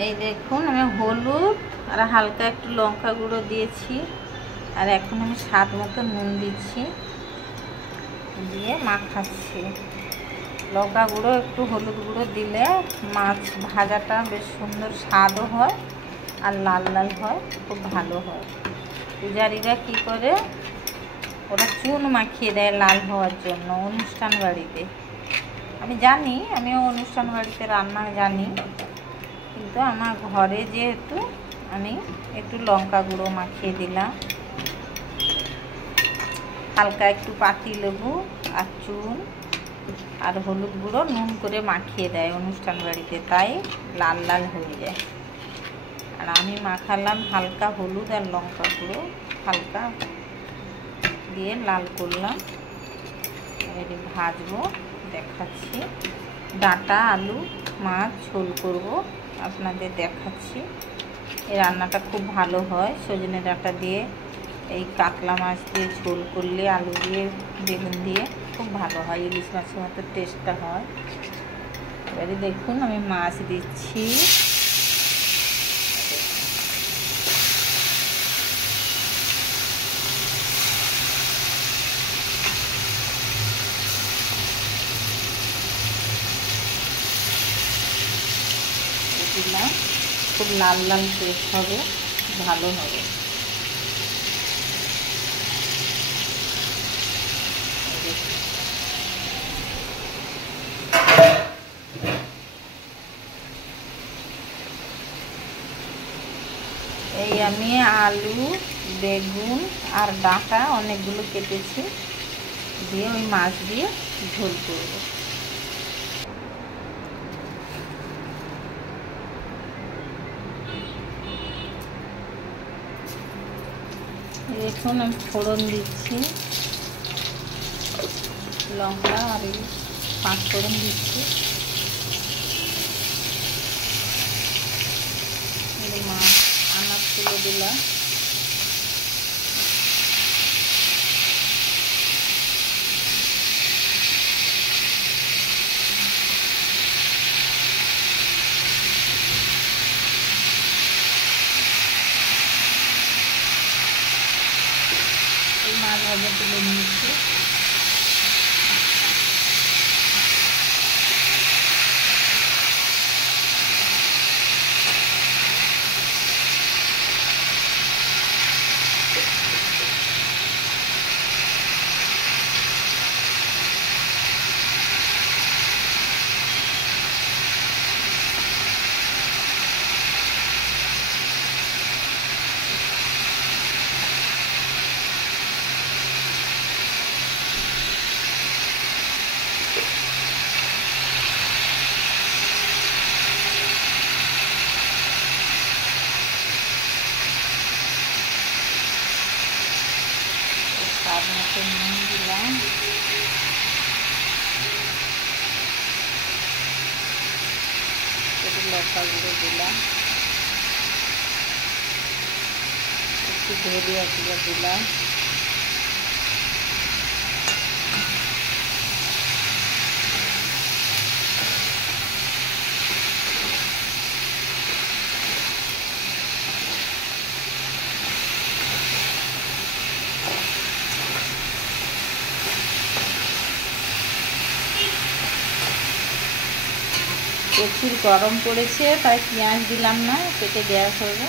এই দেখুন আমি হলুদ আর হালকা একটু লঙ্কা গুঁড়ো দিয়েছি, আর এখন আমি স্বাদ মতো নুন দিচ্ছি, দিয়ে মাখাচ্ছি। লঙ্কা গুঁড়ো একটু হলুদ গুঁড়ো দিলে মাছ ভাজাটা বেশ সুন্দর স্বাদও হয় আর লাল লাল হয়, খুব ভালো হয়। পূজারীরা কী করে, ওরা চুন মাখিয়ে দেয় লাল হওয়ার জন্য অনুষ্ঠান বাড়িতে। আমি জানি, আমিও অনুষ্ঠান বাড়িতে রান্না জানি, কিন্তু আমার ঘরে যেহেতু আমি একটু লঙ্কা গুঁড়ো মাখিয়ে দিলাম, হালকা একটু পাতিলেবু আর চুন আর হলুদ গুঁড়ো নুন করে মাখিয়ে দেয় অনুষ্ঠান বাড়িতে, তাই লাল লাল হয়ে যায়। আর আমি মাখালাম হালকা হলুদ আর লঙ্কা গুঁড়ো হালকা দিয়ে লাল করলাম। এবারে ভাজবো, দেখাচ্ছি। ডাঁটা আলু মাছ ঝোল করব, আপনাদের দেখাচ্ছি। এই রান্নাটা খুব ভালো হয় সজনে ডাঁটা দিয়ে, এই কাতলা মাছ দিয়ে ঝোল করলে আলু দিয়ে বেগুন দিয়ে খুব ভালো হয়, ইলিশ মাছের মতো টেস্টটা হয়। এবারে দেখুন আমি মাছ দিচ্ছি। দিলাম, খুব লাল লাল টেস্ট হবে, ভালো হবে। এই আমি আলু বেগুন আর ডাঁটা অনেকগুলো কেটেছি, দিয়ে ওই মাছ দিয়ে ঝোল করব। দেখুন আমি ফোড়ন দিচ্ছি, লঙ্কা আর পাঁচ ফোড়ন দিচ্ছি। মাছ আনাজ তুলে দিলাম, এই মাছ ভাজা তুলে নিয়েছি। স্বাদ মতো নুন দিলাম, একটু লঙ্কা গুঁড়ো দিলাম, একটু ধনিয়া গুঁড়ো দিলাম, প্রচুর গরম পড়েছে তাই পেঁয়াজ দিলাম না, পেটে গ্যাস হবে।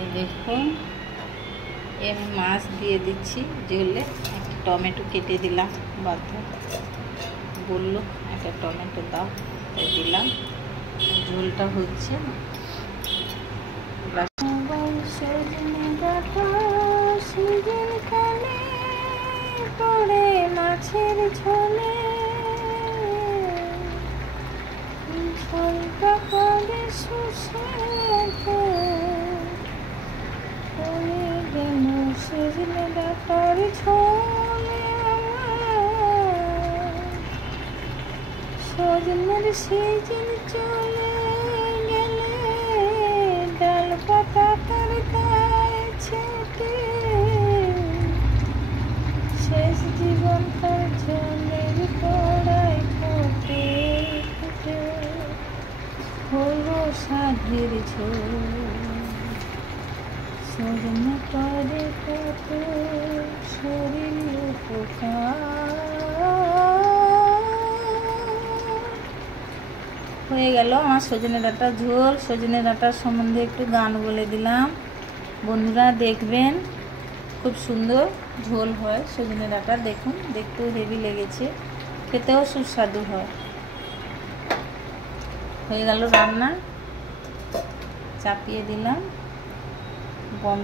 এই দেখুন আমি মাছ দিয়ে দিচ্ছি ঝোলে, একটা টমেটো কেটে দিলাম, বাধ্য বললো একটা টমেটো দাও তাই দিলাম। ঝোলটা হচ্ছে মাছের ঝোলে ঝোলটা করে সজনে ডাঁটার ঝোলে সজনের সিজন চলে গেলে ডাল পাতা তার গায়ে ছেটে শেষ জীবন তার ঝোলের কড়াই ফুটে ফুটে সজনে ডাঁটা ঝোল। সজনে ডাঁটার সম্বন্ধে একটু গান বলে দিলাম, বন্ধুরা দেখবেন, খুব সুন্দর ঝোল হয় সজনে ডাঁটা। দেখুন দেখতেও হেভি লেগেছে, খেতেও সুস্বাদু হয়। হয়ে গেল রান্না, চাপিয়ে দিলাম, বন্ধ।